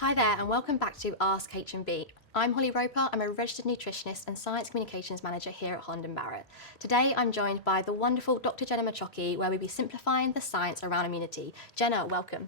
Hi there and welcome back to Ask H&B. I'm Holly Roper, I'm a registered nutritionist and science communications manager here at Holland Barrett. Today I'm joined by the wonderful Dr Jenna Macciochi, where we'll be simplifying the science around immunity. Jenna, welcome.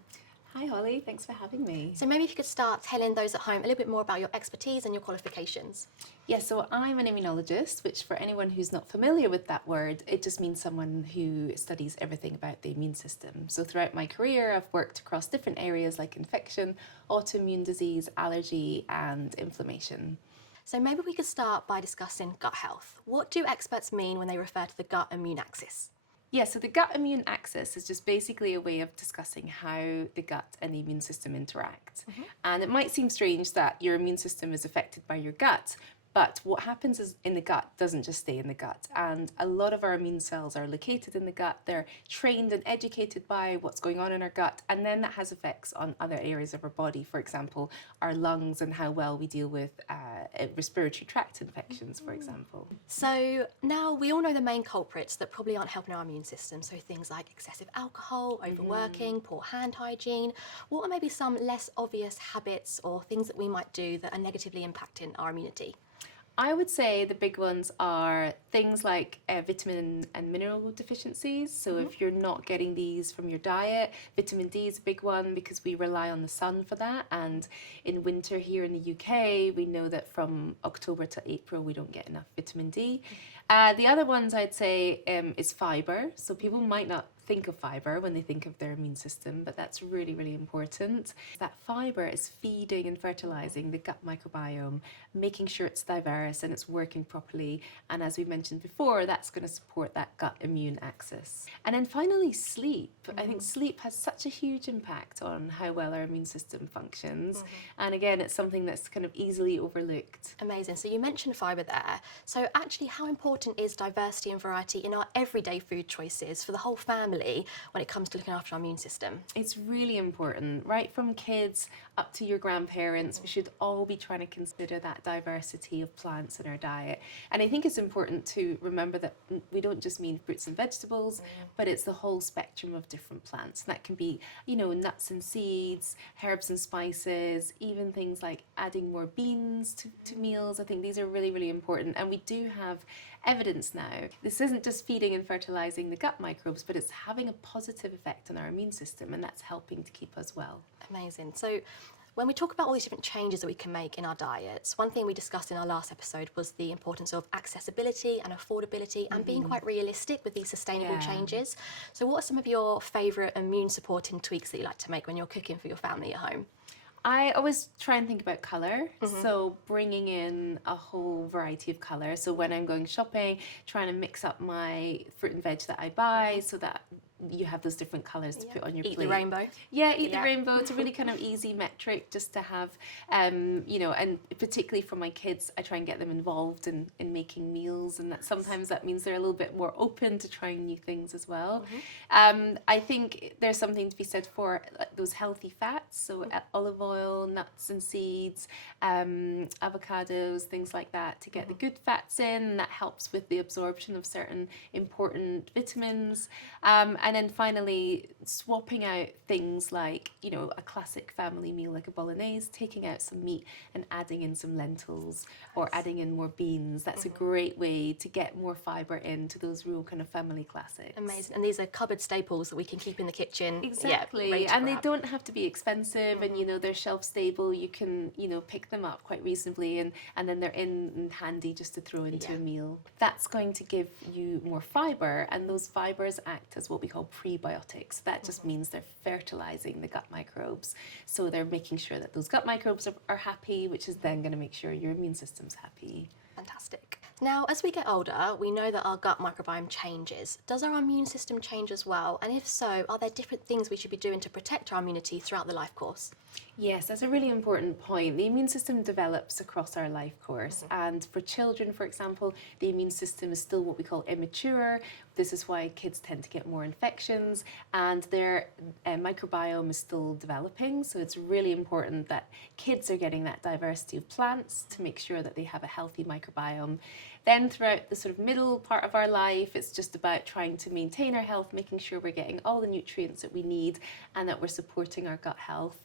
Hi Holly, thanks for having me. So maybe if you could start telling those at home a little bit more about your expertise and your qualifications. Yeah, so I'm an immunologist, which for anyone who's not familiar with that word, it just means someone who studies everything about the immune system. So throughout my career, I've worked across different areas like infection, autoimmune disease, allergy, and inflammation. So maybe we could start by discussing gut health. What do experts mean when they refer to the gut immune axis? Yeah, so the gut immune axis is just basically a way of discussing how the gut and the immune system interact. And it might seem strange that your immune system is affected by your gut, but what happens is in the gut doesn't just stay in the gut. And a lot of our immune cells are located in the gut. They're trained and educated by what's going on in our gut. And then that has effects on other areas of our body. For example, our lungs and how well we deal with respiratory tract infections, for example. So now we all know the main culprits that probably aren't helping our immune system. So things like excessive alcohol, overworking, poor hand hygiene. What are maybe some less obvious habits or things that we might do that are negatively impacting our immunity? I would say the big ones are things like vitamin and mineral deficiencies. So if you're not getting these from your diet, vitamin D is a big one because we rely on the sun for that. And in winter here in the UK, we know that from October to April, we don't get enough vitamin D. The other ones I'd say is fiber. So people might not think of fiber when they think of their immune system, but that's really, really important. That fiber is feeding and fertilizing the gut microbiome, making sure it's diverse and it's working properly. And as we mentioned before, that's going to support that gut immune axis. And then finally, sleep. I think sleep has such a huge impact on how well our immune system functions. And again, it's something that's kind of easily overlooked. Amazing. So you mentioned fibre there. So actually, how important is diversity and variety in our everyday food choices for the whole family when it comes to looking after our immune system? It's really important, right from kids up to your grandparents. We should all be trying to consider that diversity of plants in our diet. And I think it's important to remember that we don't just mean fruits and vegetables, but it's the whole spectrum of different plants. And that can be, nuts and seeds, herbs and spices, even things like adding more beans to meals. I think these are really, really important. And we do have evidence now. This isn't just feeding and fertilizing the gut microbes, but it's having a positive effect on our immune system, and that's helping to keep us well. Amazing. So when we talk about all these different changes that we can make in our diets, one thing we discussed in our last episode was the importance of accessibility and affordability and being quite realistic with these sustainable changes. So what are some of your favourite immune supporting tweaks that you like to make when you're cooking for your family at home? I always try and think about colour, so bringing in a whole variety of colour. So when I'm going shopping, trying to mix up my fruit and veg that I buy so that you have those different colours to put on your plate. Eat the rainbow. Yeah, eat the rainbow. It's a really kind of easy metric just to have, and particularly for my kids, I try and get them involved in making meals, and sometimes that means they're a little bit more open to trying new things as well. I think there's something to be said for those healthy fats, so olive oil, nuts and seeds, avocados, things like that, to get the good fats in, and that helps with the absorption of certain important vitamins. And then finally, swapping out things like, a classic family meal like a bolognese, taking out some meat and adding in some lentils or adding in more beans. That's a great way to get more fibre into those real kind of family classics. Amazing. And these are cupboard staples that we can keep in the kitchen. Exactly. Ready to And grab. they don't have to be expensive, and they're shelf stable. You can, pick them up quite reasonably, and then they're in and handy just to throw into a meal. That's going to give you more fibre, and those fibres act as what we call prebiotics. That just means they're fertilizing the gut microbes. So they're making sure that those gut microbes are happy, which is then going to make sure your immune system's happy. Fantastic. Now, as we get older, we know that our gut microbiome changes. Does our immune system change as well? And if so, are there different things we should be doing to protect our immunity throughout the life course? Yes, that's a really important point. The immune system develops across our life course. And for children, for example, the immune system is still what we call immature. This is why kids tend to get more infections, and their microbiome is still developing. So it's really important that kids are getting that diversity of plants to make sure that they have a healthy microbiome. Then throughout the sort of middle part of our life, it's just about trying to maintain our health, making sure we're getting all the nutrients that we need and that we're supporting our gut health,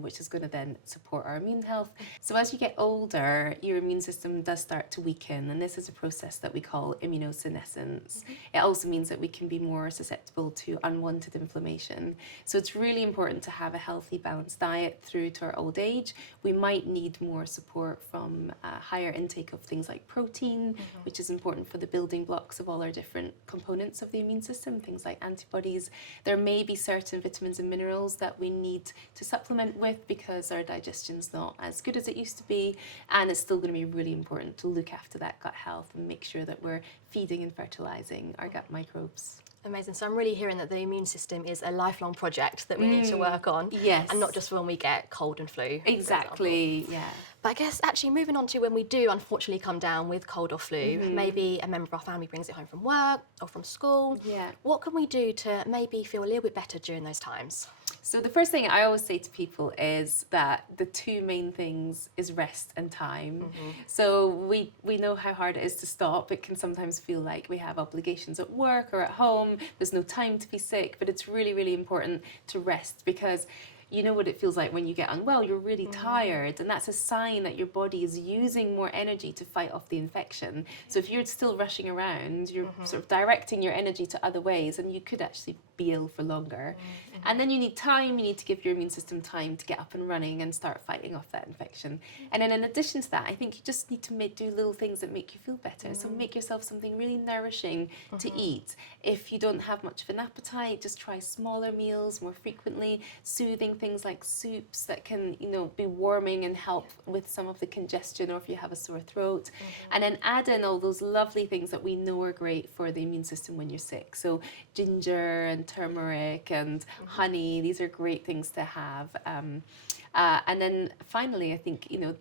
which is going to then support our immune health. So as you get older, your immune system does start to weaken, and this is a process that we call immunosenescence. It also means that we can be more susceptible to unwanted inflammation. So it's really important to have a healthy, balanced diet through to our old age. We might need more support from a higher intake of things like protein, which is important for the building blocks of all our different components of the immune system, things like antibodies. There may be certain vitamins and minerals that we need to supplement with because our digestion's not as good as it used to be, and it's still going to be really important to look after that gut health and make sure that we're feeding and fertilizing our gut microbes. Amazing. So I'm really hearing that the immune system is a lifelong project that we need to work on. Yes. And not just when we get cold and flu. Exactly, yeah. But I guess actually moving on to when we do unfortunately come down with cold or flu, maybe a member of our family brings it home from work or from school. Yeah. What can we do to maybe feel a little bit better during those times? So the first thing I always say to people is that the two main things is rest and time. So we know how hard it is to stop. It can sometimes feel like we have obligations at work or at home. There's no time to be sick, but it's really, really important to rest, because you know what it feels like when you get unwell. You're really tired, and that's a sign that your body is using more energy to fight off the infection. So if you're still rushing around, you're sort of directing your energy to other ways, and you could actually be ill for longer. And then you need time, you need to give your immune system time to get up and running and start fighting off that infection. And then in addition to that, I think you just need to do little things that make you feel better. So make yourself something really nourishing to eat. If you don't have much of an appetite, just try smaller meals more frequently, soothing things like soups that can, you know, be warming and help with some of the congestion, or if you have a sore throat. And then add in all those lovely things that we know are great for the immune system when you're sick. So ginger and turmeric and honey, these are great things to have. And then finally, I think, you know,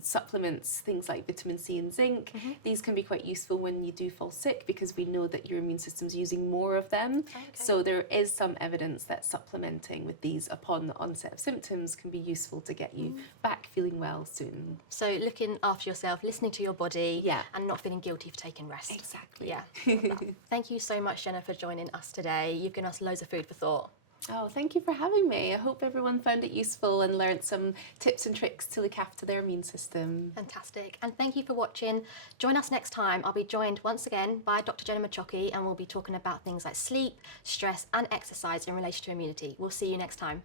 supplements, things like vitamin C and zinc, these can be quite useful when you do fall sick, because we know that your immune system's using more of them. So there is some evidence that supplementing with these upon the onset of symptoms can be useful to get you back feeling well soon. So looking after yourself, listening to your body, Yeah. and not feeling guilty for taking rest. Exactly. Yeah. Love that. Thank you so much, Jenna, for joining us today. You've given us loads of food for thought. Oh, thank you for having me. I hope everyone found it useful and learnt some tips and tricks to look after their immune system. Fantastic. And thank you for watching. Join us next time. I'll be joined once again by Dr Jenna Macciochi, and we'll be talking about things like sleep, stress and exercise in relation to immunity. We'll see you next time.